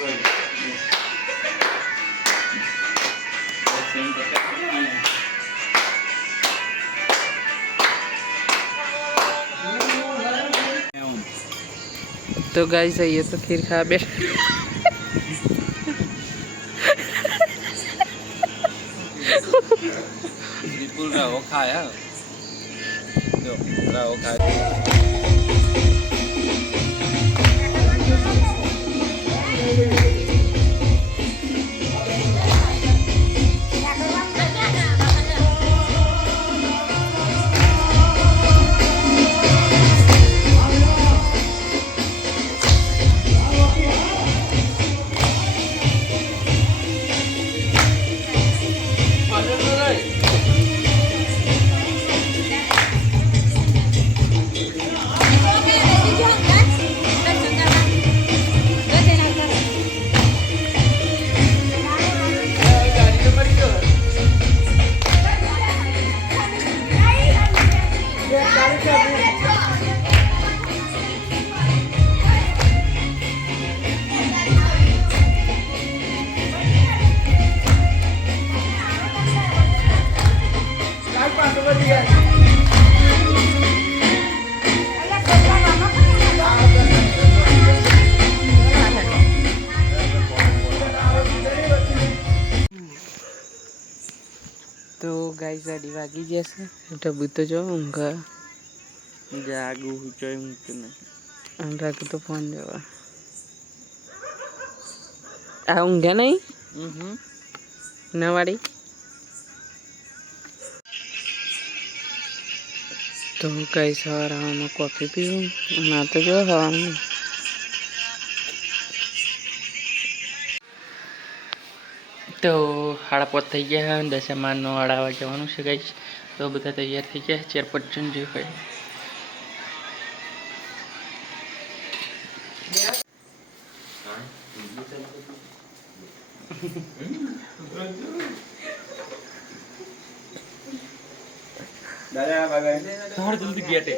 तो गाइस ये तो खीर खा बैठ विपुल रहो खाया जो रहो खाया तो गाइस अड़ी वागी जैसे डब्बू तो जो उनका जागू हुचोय मुतने अंडा के तो फोन देवा आऊंगा नहीं नवाड़ी तो कैसा हो रहा हूँ कॉफी पीऊँ ना तो जो हवा में तो 5:30 થઈ ગયા દશામાનો અડાવા જવાનું છે ગાઈસ તો બધા તૈયાર થઈ ગયા ચેરપટન જે હોય દાદા બાગા થોડ જલ્દી ગેટે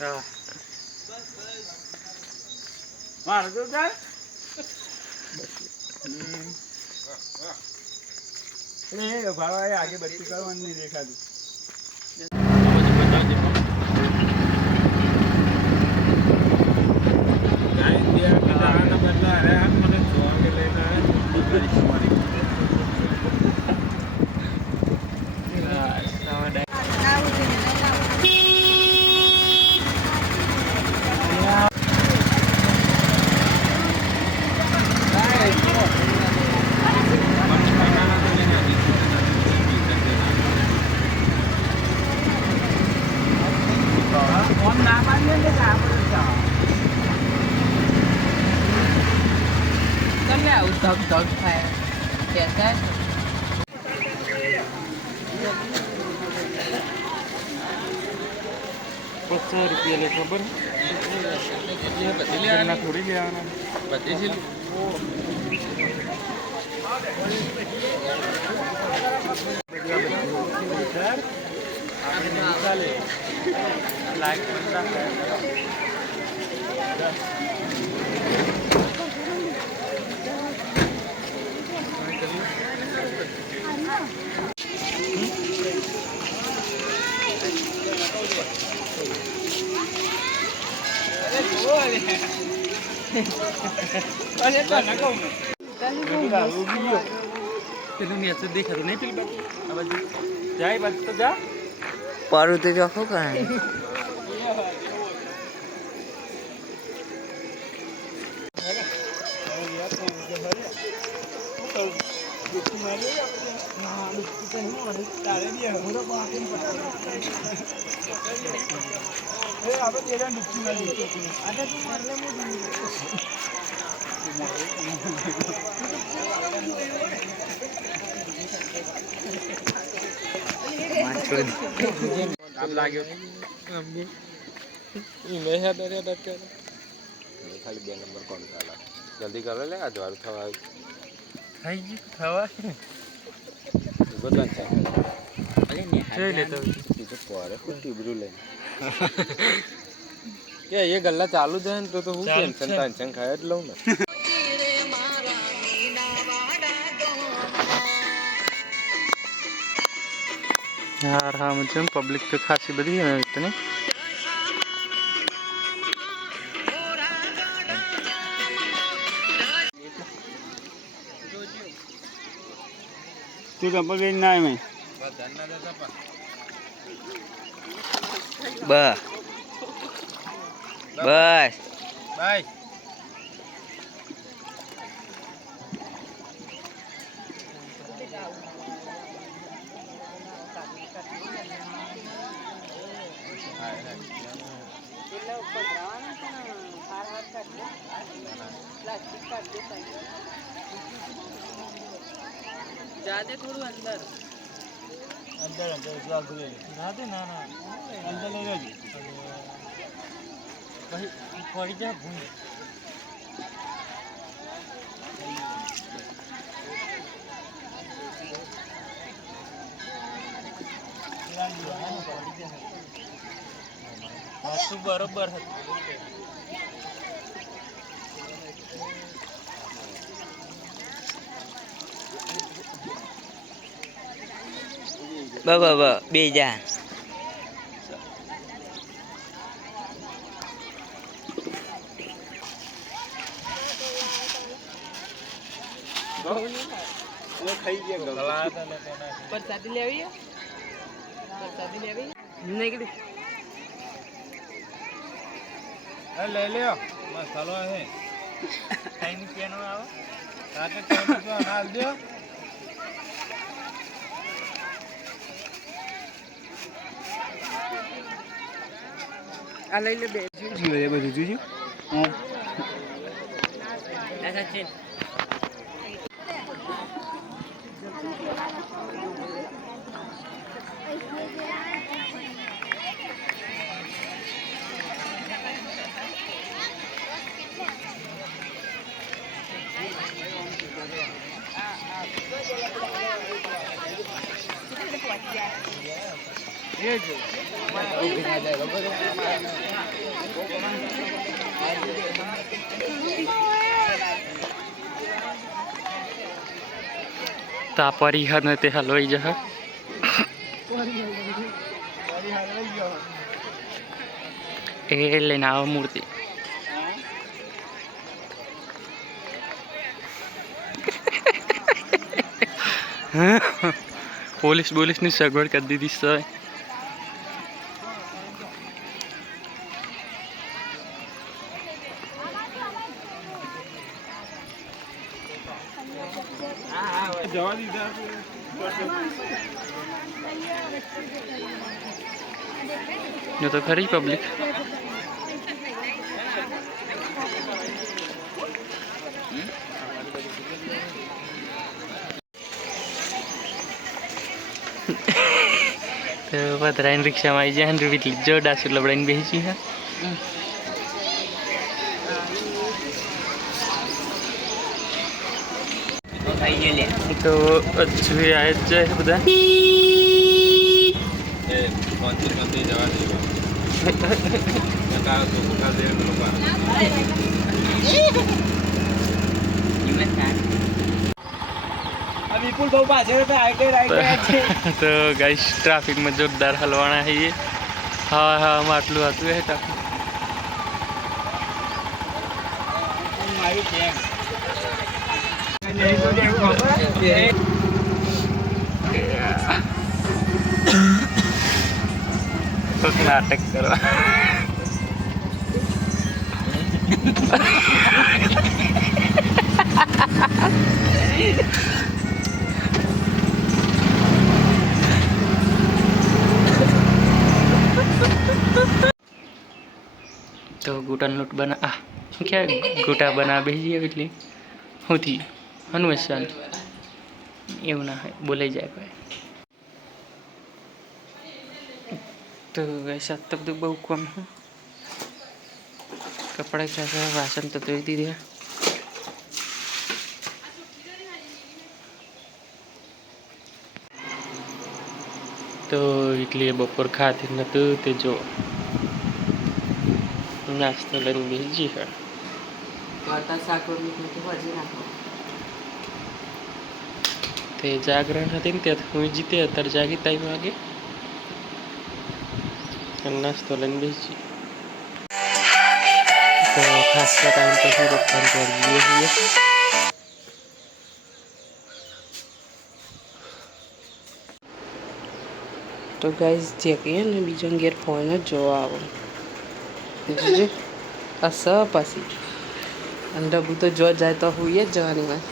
હા માર દો જા अरे भाई आगे बत्ती करो नहीं देखा तू बदला अरे हम मैंने जोड़ के लेना है हमारी dog fire कैसा है ₹50 ले खबर ये बदल ले आना थोड़ी ले आना बदल से लाइक बनता है अरे तो ना कहूं तेरे ने ऐसे देखा तो नहीं पिल बात अब जाए बात तो जा पारू तो जो हो कहां है अब तेरा डुबकी मार ली आधा तू मार ले मुझे अब लाग्यो मैं है डरे डर के खाली 2 नंबर कौन काला जल्दी कर ले आज वार थवा खाई जी थवा बदला છે અરે ને જોઈ લે તો એ તો પોરે ખોટી બ્રુ લે કે ये गल्ला चालू है तो હું टेंशन ખાય જ લઉં ને यार हाँ मुझे पब्लिक तो खासी बड़ी है इतनी तू चप्पल बेच ना है मैं બસ બસ બાય जादे थोड़ा अंदर अंदर अंदर लाल ले ना दे ना ना अंदर ले जा कहीं पड़ी जा भूल वस्तु बरोबर है બેજા प्रसादी ले आई है नहीं कि ले लियो मसालो है टाइम पियानो आवा रात टाइम पे डाल दियो आ ले ले बे जीव ये બધું જોજો सचिन ये जो तापरी हन ते हलवाई जहा ए लेना आओ मूर्ति પોલીસ ની સગવડ કરી દીધી છે જવા દીધા જો તો ખરી પબ્લિક तो पतराइन रिक्शा में आई जाए रिविट जो डासु लबड़ाइन बेची है तो अच्छे आए जाए बता કોન્થી જવા દીધો તો ભૂખા દે લોકો विपुल भाऊ पाछे तो आगे राइट तो गाइस ट्रैफिक में जोरदार हलवाना है ये हाँ हाँ हम आटलू आतू है ट्रैफिक तो नाटक करो तो गुटा लूट बना क्या गुटा बना भेजिए એટલે होती अन्वेषण એવું ના હોય બોલાઈ જાય કોઈ तो ऐसा तब तो बहुत कम है कपड़े कैसे राशन तो दे दी दिया तो इसलिए बपोर खाती न तो जो નાસ્તો લઈને બેસી છે. કરતા શાક રોટલી તો હજી નાખો. તે જાગરણ હતી ને ત્યાં હું જીતે અત્યારે જાગી 3 વાગે અને નાસ્તો લઈને બેસી. તો ખાસ ટાઈમ પછી રોકવાનું કરીએ છીએ. તો ગાઈસ જે કહીએ ને બીજો ઘેર ફોન જ જોવા આવો જોજે આ સ પછી અને ડબ્બુ તો જો જાય તો હુઈ જ જવાની વાત.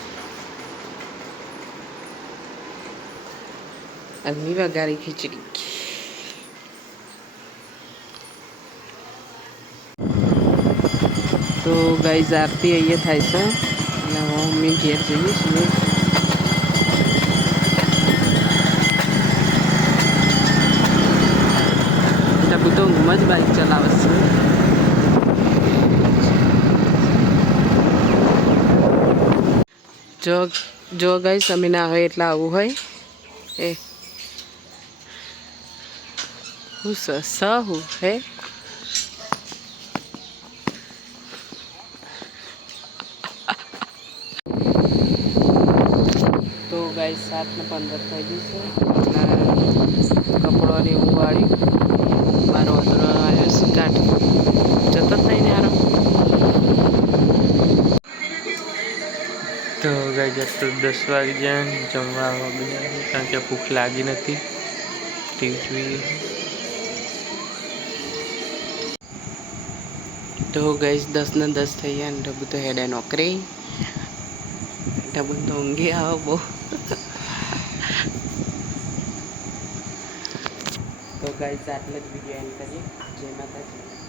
અગ્નિ વઘારી ખીચડી. તો ગાઈસ આરતી અહીંયા થાય છે અને મમ્મી ઘેર જઈએ છીએ. ડબ્બુ તો ઊંઘમાં જ બાઇક ચલાવે છે. જો ગાઈસ અમે ના હોય એટલે આવું હોય એ હું સ હું હે તો ગાઈસ 7:15 થઈ ગઈ છે. કપડો ને એવું વાળ્યું મારો અધરો આવ્યો છે કાઢ જતો જ નહીં ને આરામ. તો ગાઈસ તો 10 વાગી જાય જમવા આવવા બધા કારણ કે ભૂખ લાગી નથી. ટીવી જોઈએ. તો ગાઈસ 10:10 થઈ ગયા અને ડબ્બુ તો હેડે નોકરી. ડબ્બુ તો ઊંઘી આવો બહુ. તો ગાઈસ આટલે જ વિડીયો એન્ડ કરીએ. જય માતાજી.